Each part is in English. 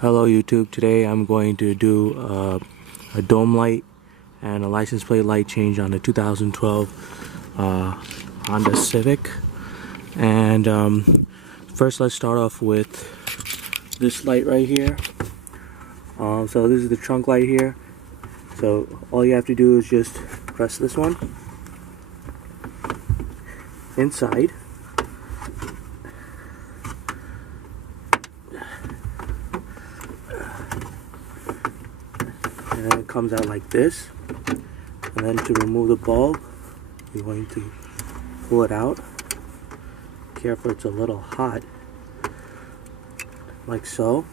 Hello YouTube, today I'm going to do a dome light and a license plate light change on the 2012 Honda Civic. And first let's start off with this light right here. So this is the trunk light here. So all you have to do is just press this one inside. And then it comes out like this. And then to remove the bulb, you're going to pull it out. Careful, it's a little hot. Like so.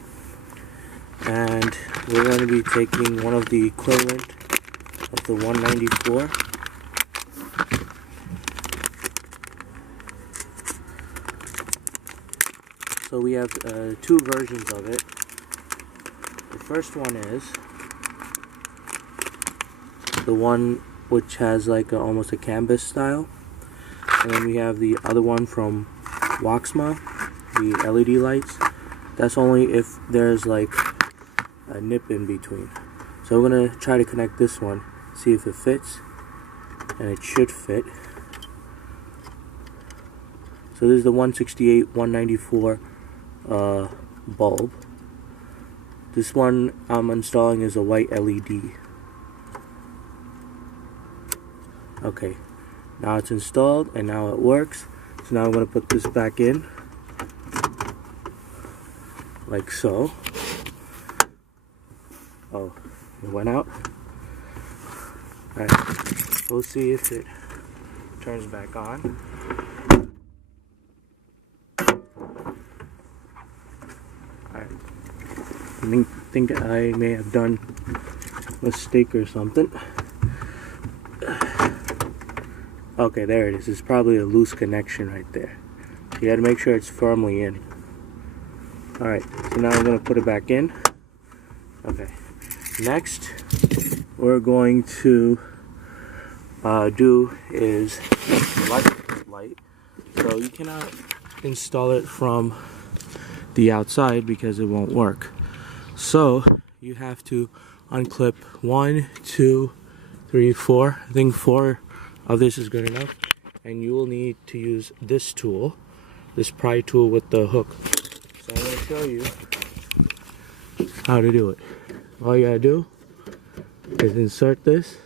And we're going to be taking one of the equivalent of the 194. So we have two versions of it. The first one is the one which has like almost a canvas style, and then we have the other one from Waxma, the LED lights. That's only if there's like a nip in between. So we're gonna try to connect this one, see if it fits, and it should fit. So this is the 168 194 bulb. This one I'm installing is a white LED. Okay, now it's installed and now it works. So now I'm going to put this back in like so. Oh, it went out. Alright, we'll see if it turns back on. Alright, I think I may have done a mistake or something. Okay, there it is. It's probably a loose connection right there. You gotta make sure it's firmly in. Alright, so now I'm gonna put it back in. Okay. Next, we're going to do is light. So you cannot install it from the outside because it won't work. So you have to unclip 1, 2, 3, 4. I think 4 of this is good enough, and you will need to use this tool, this pry tool with the hook. So I'm going to show you how to do it. All you gotta do is insert this,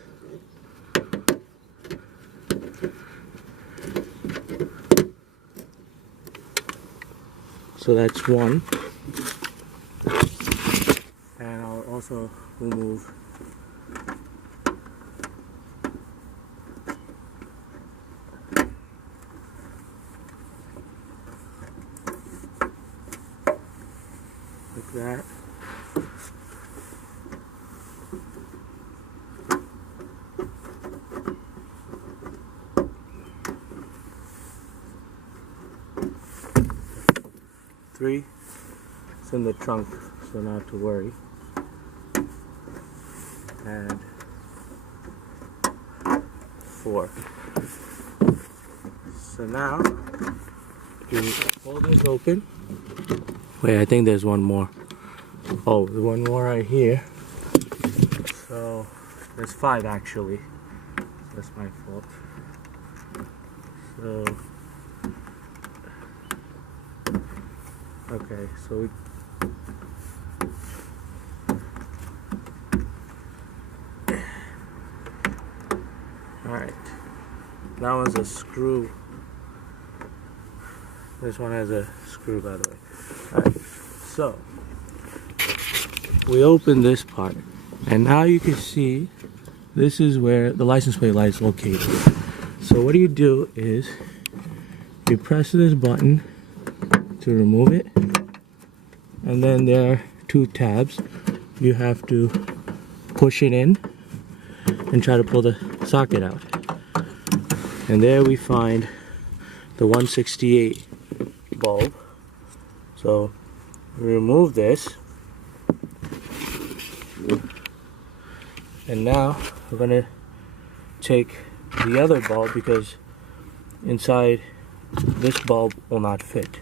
so that's one, and I'll also remove like that. Three, it's in the trunk, so not to worry. And 4. So now you hold this open. Wait, I think there's one more. Oh, there's one more right here. So there's 5 actually. That's my fault. So okay, so we alright. That one's a screw. This one has a screw, by the way. Alright, so we open this part, and now you can see this is where the license plate light is located. So what you do is you press this button to remove it, and then there are 2 tabs. You have to push it in and try to pull the socket out, and there we find the 168 bulb. So we remove this, and now we're gonna take the other bulb because inside this bulb will not fit.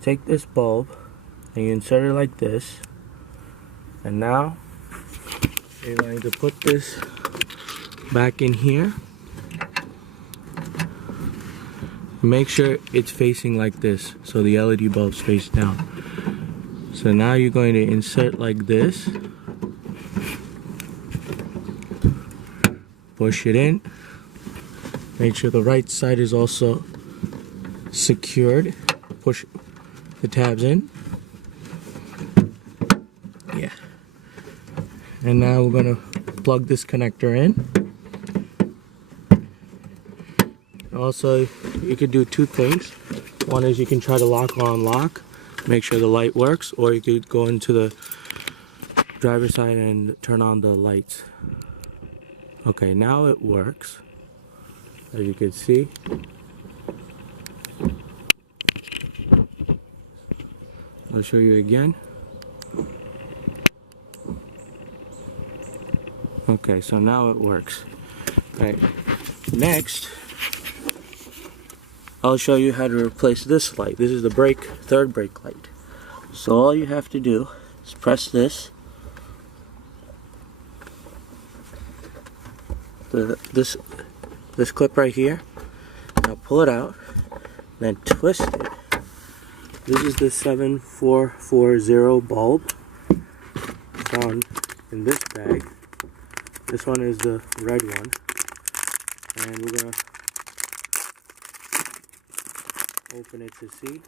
take this bulb and you insert it like this, and now you're going to put this back in here. Make sure it's facing like this, so the LED bulbs face down. So now you're going to insert like this, push it in, make sure the right side is also secured, push the tabs in. Yeah. And now we're going to plug this connector in. Also, you could do two things. One is you can try to lock or unlock, make sure the light works, or you could go into the driver's side and turn on the lights. Okay, now it works, as you can see. I'll show you again. Okay, so now it works. Alright, next I'll show you how to replace this light. This is the third brake light. So all you have to do is press this. This clip right here. Now pull it out, then twist it. This is the 7440 bulb found in this bag. This one is the red one, and we're gonna open it to see.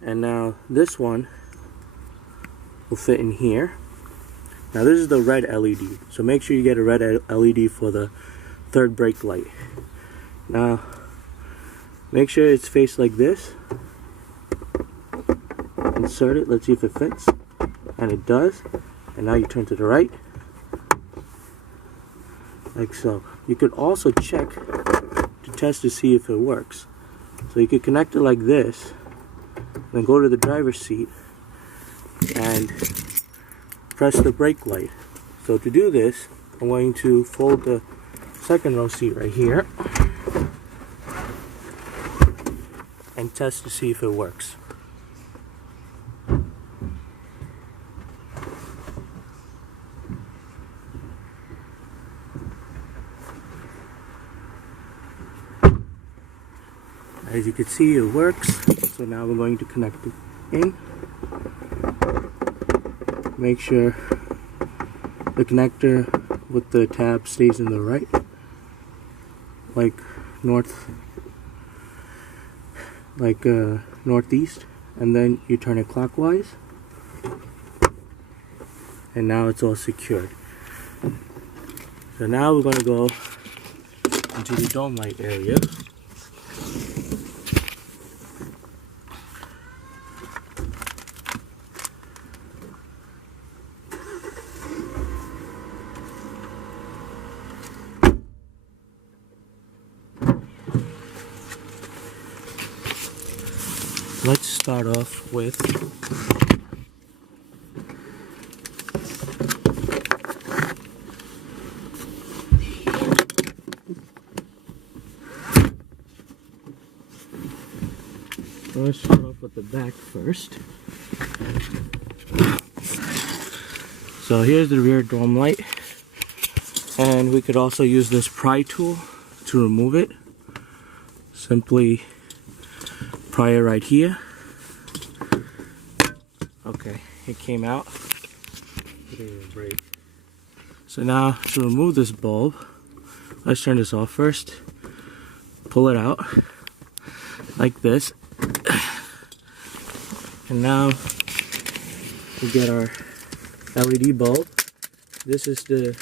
And now this one will fit in here. Now this is the red LED, so make sure you get a red LED for the third brake light. Now make sure it's faced like this. Insert it, let's see if it fits, and it does. And now you turn to the right, like so. You could also check to test to see if it works. So you could connect it like this, then go to the driver's seat and press the brake light. So to do this, I'm going to fold the second row seat right here and test to see if it works. As you can see, it works. So now we're going to connect it in. Make sure the connector with the tab stays in the right, like northeast, and then you turn it clockwise, and now it's all secured. So now we're going to go into the dome light area. Let's start off with the back first. So here's the rear dome light, and we could also use this pry tool to remove it. Simply pry it right here. Okay, it came out. So now to remove this bulb, let's turn this off first. Pull it out like this. And now we get our LED bulb. This is the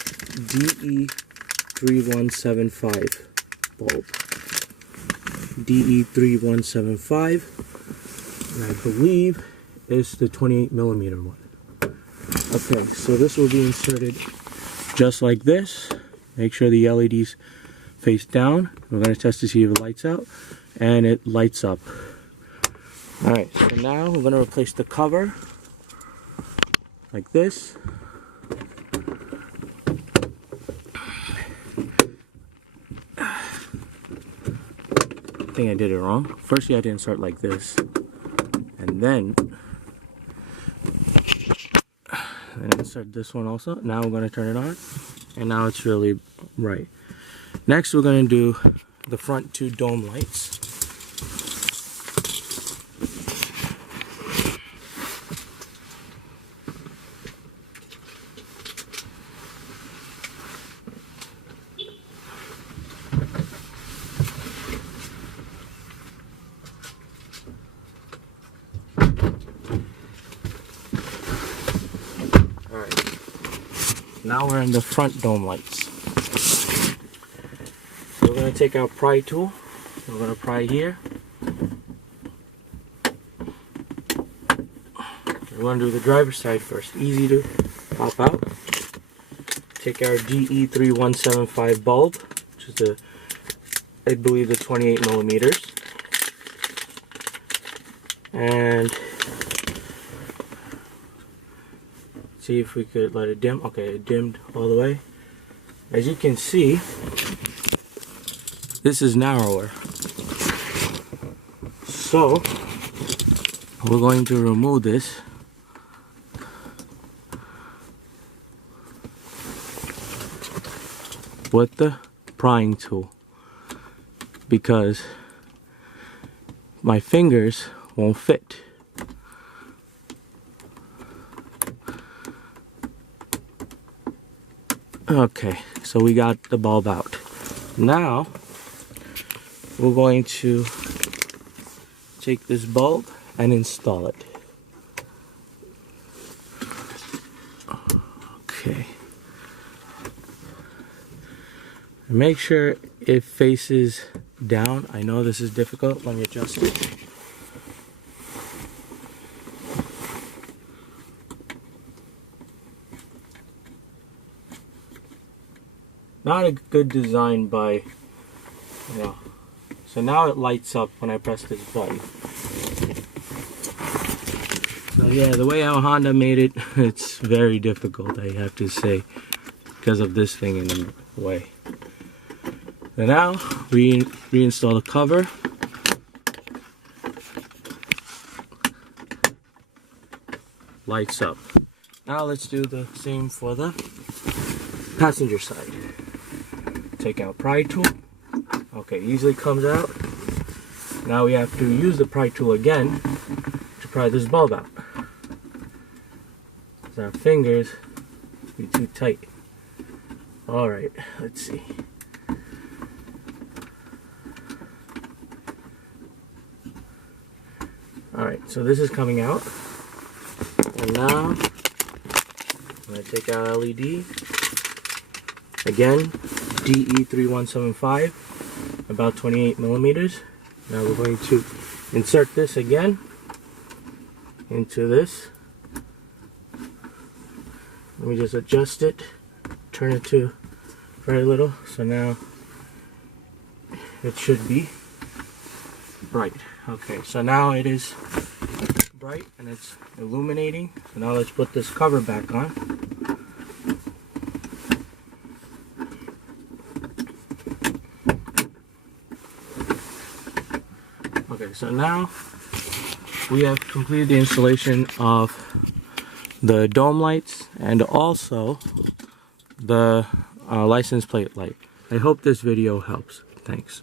DE3175 bulb. DE3175, and I believe is the 28mm one. Okay, so this will be inserted just like this. Make sure the LEDs face down. We're going to test to see if it lights out, and it lights up. Alright, so now we're going to replace the cover like this. think I did it wrong. First you had to insert like this, and then insert this one also. Now we're going to turn it on, and now it's really bright. Next we're going to do the front two dome lights. Now we're in the front dome lights. So we're going to take our pry tool. We're going to pry here. We're going to do the driver's side first. Easy to pop out. Take our GE3175 bulb, which is the, I believe, the 28 millimeters. And see if we could let it dim. Okay, it dimmed all the way. As you can see, this is narrower. So we're going to remove this. With the prying tool, because my fingers won't fit. Okay, so we got the bulb out. Now we're going to take this bulb and install it. Okay. Make sure it faces down. I know this is difficult. Let me adjust it. Not a good design by, you know. So now it lights up when I press this button. So yeah, the way how Honda made it, it's very difficult, I have to say, because of this thing in the way. So now we reinstall the cover. Lights up. Now let's do the same for the passenger side. Take out pry tool. Okay, easily comes out. Now we have to use the pry tool again to pry this bulb out. Because our fingers be too tight. Alright, let's see. Alright, so this is coming out. And now I'm going to take our LED. Again, DE3175, about 28 millimeters. Now we're going to insert this again into this. Let me just adjust it, turn it to very little, so now it should be bright. Okay, so now it is bright and it's illuminating. So now let's put this cover back on. Okay, so now we have completed the installation of the dome lights and also the license plate light. I hope this video helps. Thanks.